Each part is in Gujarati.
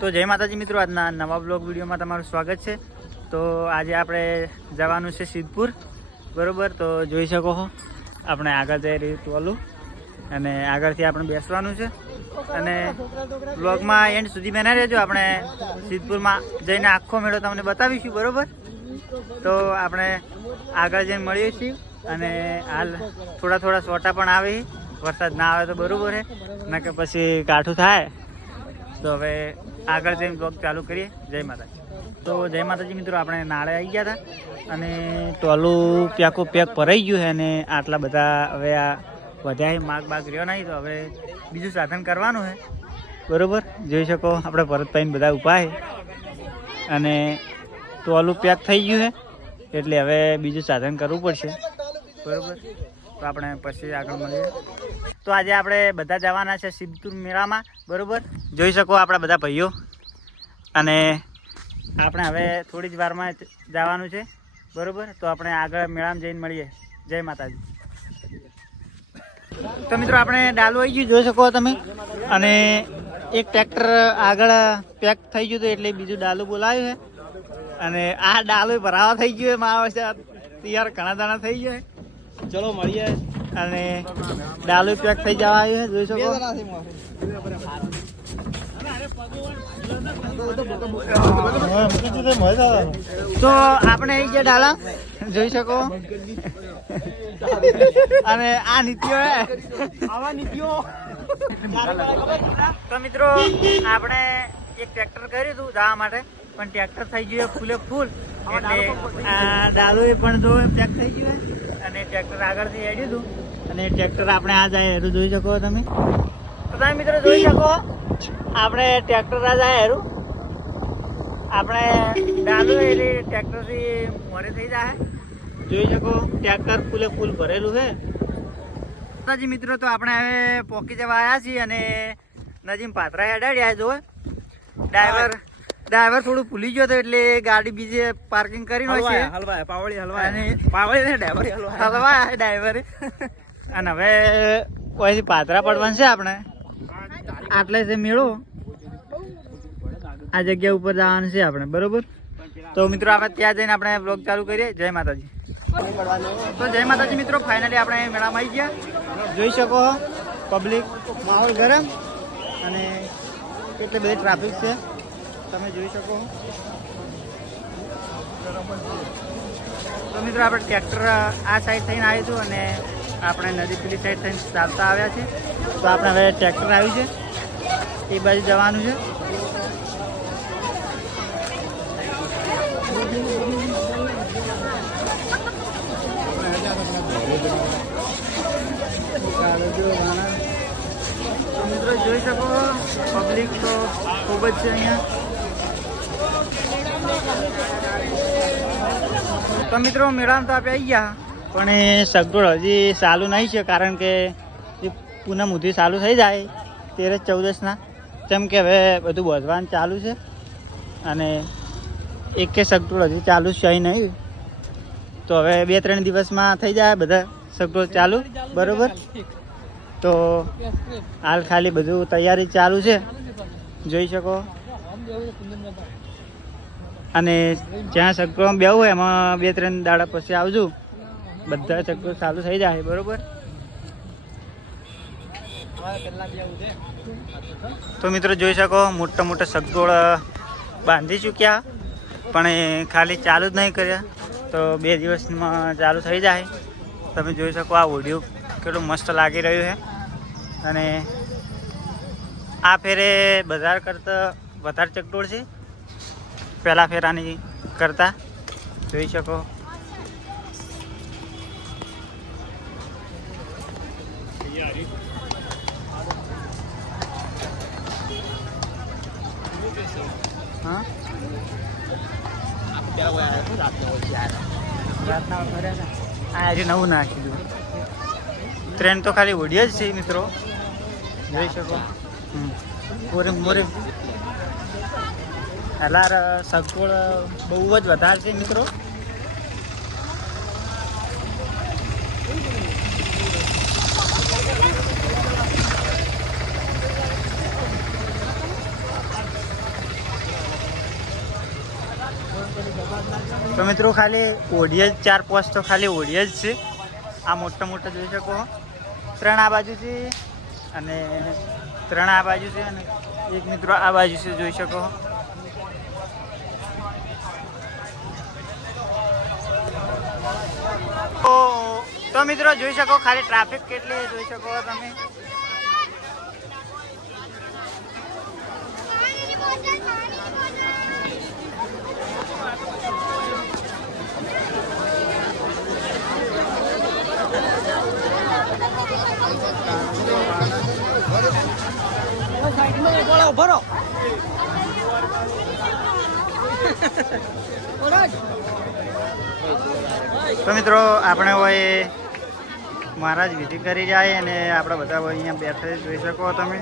તો જય માતાજી મિત્રો, આજના નવા બ્લોગ વિડીયોમાં તમારું સ્વાગત છે. તો આજે આપણે જવાનું છે સિદ્ધપુર, બરાબર? તો જોઈ શકો છો આપણે આગળ જઈ રહ્યું ટોલું અને આગળથી આપણે બેસવાનું છે. અને બ્લોગમાં એન્ડ સુધી બેના રહેજો, આપણે સિદ્ધપુરમાં જઈને આખો મેળો તમને બતાવીશું, બરોબર? તો આપણે આગળ જઈને મળીએ છીએ, અને હાલ થોડા થોડા સોટા પણ આવે, વરસાદ ના આવે તો બરાબર છે ને કે પછી કાઠું થાય. તો હવે આગળ જઈને બ્લોગ ચાલુ કરીએ. જય માતાજી. તો જય માતાજી મિત્રો, આપણે નાળે આવી ગયા હતા અને ટોલું પ્યાકો પેક ભરાઈ ગયું છે અને આટલા બધા હવે આ વધારે માગ બાગ રહ્યો નહીં, તો હવે બીજું સાધન કરવાનું છે. બરોબર? જોઈ શકો, આપણે ભરતભાઈને બધા ઊભા છે. અને ટોલું પેક થઈ ગયું છે, એટલે હવે બીજું સાધન કરવું પડશે. બરોબર? તો આપણે પછી આગળ મળીએ. તો આજે આપણે બધા જવાના છે સિદ્ધપુર મેળામાં, બરાબર? જોઈ શકો આપણા બધા ભાઈઓ. અને આપણે હવે થોડી જ વારમાં જવાનું છે, બરાબર? તો આપણે આગળ મેળામાં જઈને મળીએ. જય માતાજી. તો મિત્રો, આપણે ડાલુ આવી ગયું, જોઈ શકો તમે? અને એક ટ્રેક્ટર આગળ પેક થઈ ગયું હતું, એટલે બીજું ડાલુ બોલાવ્યું છે. અને આ ડાલુ ભરાવા થઈ ગયું છે, મારા વર્ષે તૈયાર ઘણા દાણા થઈ ગયા છે. ચલો મળીએ. અને ડાલુ પેક થઈ જવા આવ્યું છે, જોઈ શકો? તો આપણે અહીં ગયા ડાલા, જોઈ શકો? અને આ નીતિઓ આવા નીતિઓ તો મિત્રો, આપણે એક ટ્રેક્ટર કર્યું હતું જવા માટે, પણ ટ્રેક્ટર થઈ ગયું ફૂલે ફૂલ. એટલે ડાલુ પણ જો પેક થઈ ગયું અને ટ્રેક્ટર આગળથી એડ્યું હતું. અને ટ્રેક્ટર આપણે આ જાય હેરું જોઈ શકો તમે. તમે મિત્રો જોઈ શકો આપણે ટ્રેક્ટર આ જાય હેરું. આપણે ડાલુ એટલે ટ્રેક્ટરથી મોરે થઈ જાય. જોઈ શકો ટ્રેક્ટર ફૂલે ફૂલ ભરેલું છે. માતાજી મિત્રો તો આપણે હવે પોકી જવા આવ્યા છીએ અને નજીમ પાત્રા હેડાડ્યા જો ડ્રાઈવર ડ્રાઈવર થોડું ભૂલી ગયો હતો એટલે ગાડી બીજે પાર્કિંગ કરી છે. હલવાય પાવળી અને પાવળી ને ડ્રાઈવર હલવાય. હલવા ડ્રાઈવરે. અને હવે કોઈથી પાતરા પડવાનું છે આપણે. આટલે છે મેળો. આ જગ્યા ઉપર જવાનું છે આપણે, બરોબર? તો મિત્રો, આપણે ત્યાં જઈને આપણે બ્લોગ ચાલુ કરીએ. જય માતાજી. તો જય માતાજી મિત્રો ફાઇનલી આપણે મેળામાં આવી ગયા. જોઈ શકો પબ્લિક માહોલ ગરમ અને કેટલી બધી ટ્રાફિક છે. તમે જોઈ શકો તો મિત્રો, આપણે ટ્રેક્ટર આ સાઈડ થઈને હતું અને આપણે નદી પેલી સાઈડ થઈને ચાલતા આવ્યા છે. તો આપણે હવે ટ્રેક્ટર આવ્યું છે. એ બાજુ જવાનું છે. મિત્રો જોઈ શકો પબ્લિક તો ખૂબ જ છે અહીંયા. તો મિત્રો મેળામાં તો આપણે આવી ગયા. પણ એ સગડોળ હજી ચાલુ નહીં છે, કારણ કે જે પૂનમ સુધી ચાલુ થઈ જાય તેરસ ચૌદસના. જેમ કે હવે બધું વધવાનું ચાલુ છે અને એક સગડોળ હજી ચાલુ છે નહીં. તો હવે બે ત્રણ દિવસમાં થઈ જાય બધા સગડોળ ચાલુ, બરોબર? તો હાલ ખાલી બધું તૈયારી ચાલુ છે. જોઈ શકો. અને જ્યાં સગડો બેવું હોય, એમાં બે ત્રણ દાડા પછી આવજો. બધા ચક્કર ચાલુ થઈ જાય, બરોબર? તો મિત્રો જોઈ શકો, મોટા મોટા સગોળ બાંધી ચૂક્યા, પણ ખાલી ચાલુ જ નહીં કર્યા. તો બે દિવસમાં ચાલુ થઈ જાય. તમે જોઈ શકો આ ઓડિયો કેટલું મસ્ત લાગી રહ્યું છે. અને આ ફેરે બજાર કરતાં વધારે ચકડોળ છે. પહેલા ફેરાની કરતાં જોઈ શકો. આ આજે નવું નાખી દીધું ટ્રેન તો ખાલી ઓડિયા જ છે, મિત્રો. જોઈ શકો. મોરે મોરે. હલાર સગવડ બહુ જ વધારે છે, મિત્રો. તો મિત્રો ખાલી જ ચાર પોસ્ટ તો ખાલી જ છે. આ મોટા મોટા જોઈ શકો ત્રણ આ બાજુ છે અને ત્રણ આ બાજુ છે અને એક મિત્રો આ બાજુ છે, જોઈ શકો તો મિત્રો જોઈ શકો ખાલી ટ્રાફિક કેટલી જોઈ શકો તમે. તો મિત્રો, આપણે હોય મહારાજ વિધિ કરી જાય અને આપણે બધા હોય અહીંયા બેઠા જોઈ શકો તમે.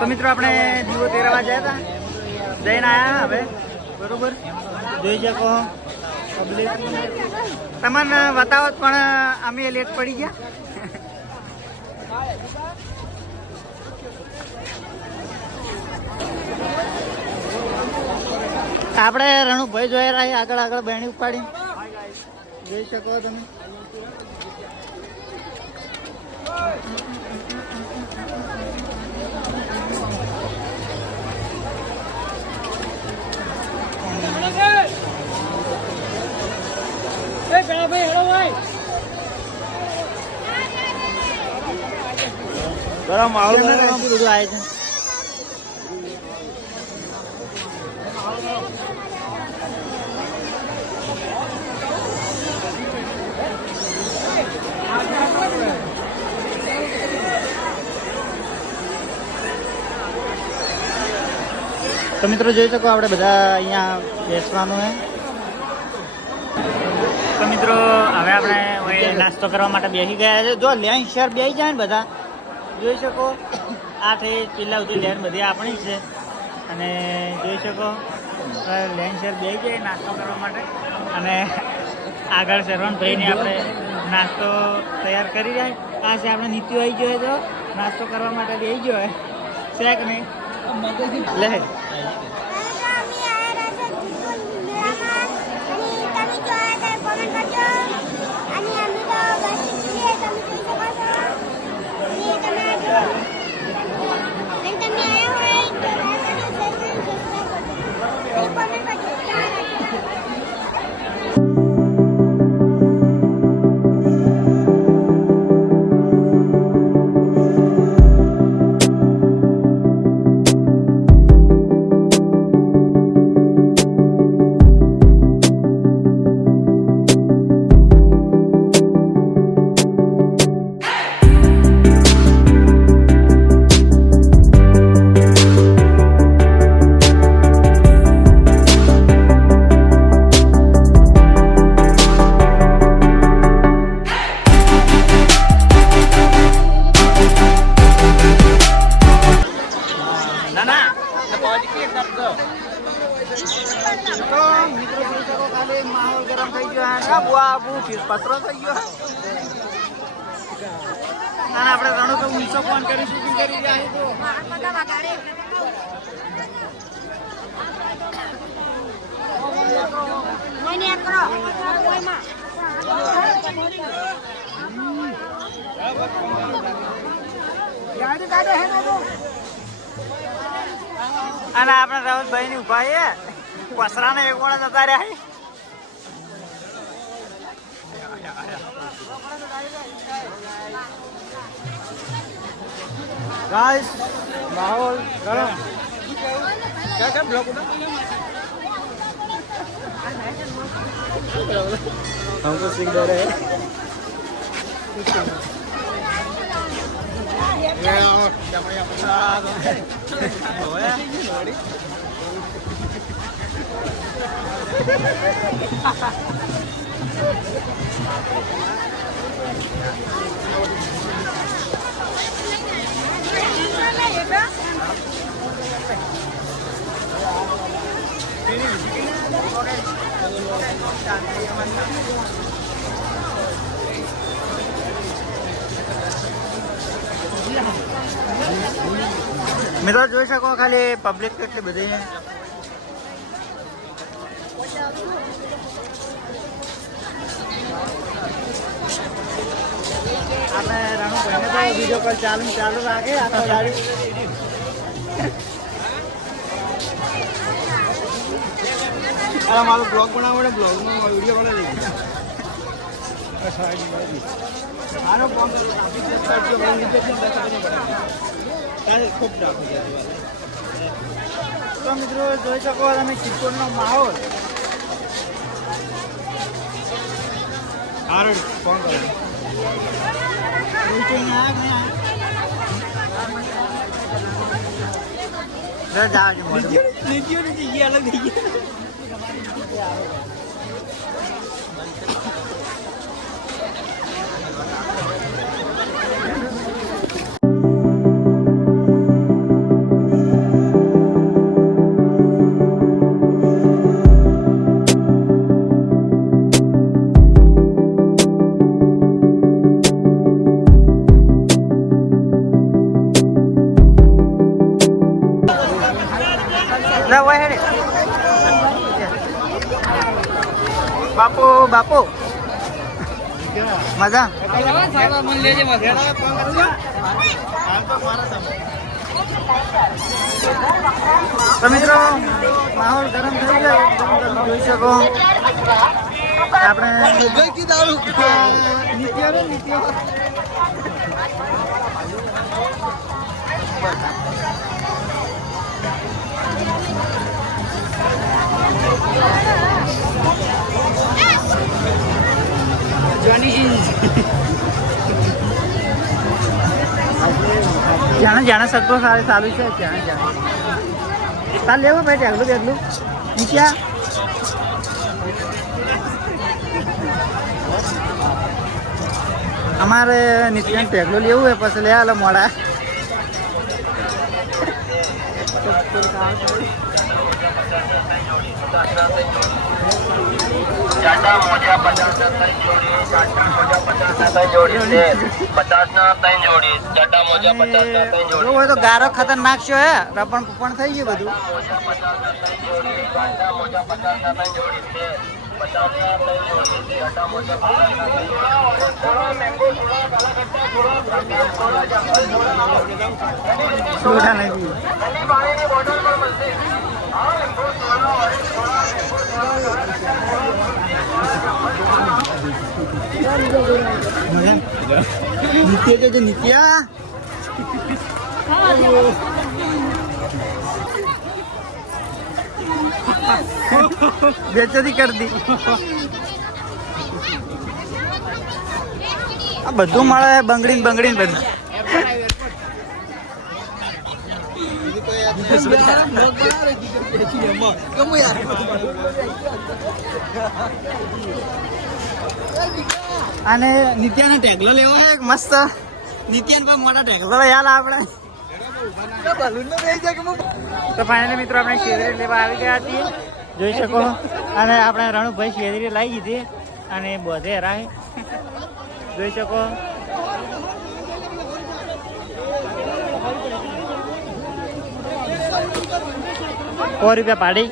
તો મિત્રો, આપણે દીવો તેરવા જયા હતા. જઈને આયા હવે. બરોબર? જોઈ શકો પબ્લિક તમને બતાવો પણ અમે લેટ પડી ગયા. આપણે રણુભાઈ જોઈ રહ્યા આગળ આગળ બહેણી ઉપાડી જોઈ શકો તમે. ગરમ માહોલ બધું આવે છે. તો મિત્રો જોઈ શકો આપણે બધા અહીંયા બેસવાનું હે તો મિત્રો હવે આપણે નાસ્તો કરવા માટે બેસી ગયા છે. જો લેન શેર બેસી જાય ને બધા જોઈ શકો આ થઈ પેલા સુધી લેન બધી આપણી છે. અને જોઈ શકો લેન શેર બે જાય નાસ્તો કરવા માટે. અને આગળ શરવણભાઈને આપણે નાસ્તો તૈયાર કરી જાય આ છે આપણે નીતિઓ આવી ગયો તો નાસ્તો કરવા માટે બેસી ગયો હોય શેક નહીં? લે. ફોન કરી શૂટિંગ કરી રહ્યા તો અને આપણે રાહુલભાઈ ની ઊભા છે પસરાને એક વણ જતા રહ્યા guys माहौल गरम क्या क्या ब्लॉक हमको सिंह दे रहे हैं મિત્રો જોઈ શકો ખાલી પબ્લિક કેટલી બધી આપણે રણુભાઈને તો વીડિયો કોલ ચાલુ ચાલુ રાખે. આખો ગાડી અરે મારો બ્લોગ બનાવવો ને બ્લોગમાં વીડિયો બનાવી લઈ મારો ફોન તો મિત્રો જોઈ શકો તમે સિદ્ધપુરનો માહોલ. હારો ફોન કરો નીચે અહીંયા આગ ને આ. જાઓ છો મોઢું. નીતિઓની જગ્યા અલગ થઈ ગઈ બાપુ બાપુ. મજા? તો મિત્રો માહોલ ગરમ થઈ ગયો. તમે જોઈ શકો. આપણે જાણે જાણે સગતો સારે ચાલુ છે, જાણે જાણે. તાર લેવું ભાઈ ટેગલું ટેગલું નીચે અમારે નીચે ટેગલું લેવું હોય, પછી લે આલો મોડા. હોય તો ગારો ખતરનાક છે હે રપણ પપણ થઈ ગયું બધું મોજા પચાસ ના ત્રણ જોડી ચાટા મોજા પચાસ ના ત્રણ જોડી છે પચાસ ના ત્રણ જોડી છે ચાટા મોજા પચાસ ના ત્રણ જોડી થોડા મેંગો થોડા કાલા કટ્ટા થોડા પ્રકાશ થોડા જંગલ થોડા સોડા નથી નિત્ય જો નિત્યા બેચરી કરી દી આ બધું મળે બંગડી બંગડી બધું. અને નિત્યાનો ટેગલો લેવો? છે મસ્ત. નિત્યાન પર મોટા ટેગલો યાર આપણે. તો ફાઇનલી મિત્રો આપણે શેરડી લેવા આવી ગયા છીએ. જોઈ શકો અને આપણે રણુભાઈ શેરડી લાવી દીધી અને બધે રાહે. જોઈ શકો સો રૂપિયા પાડી.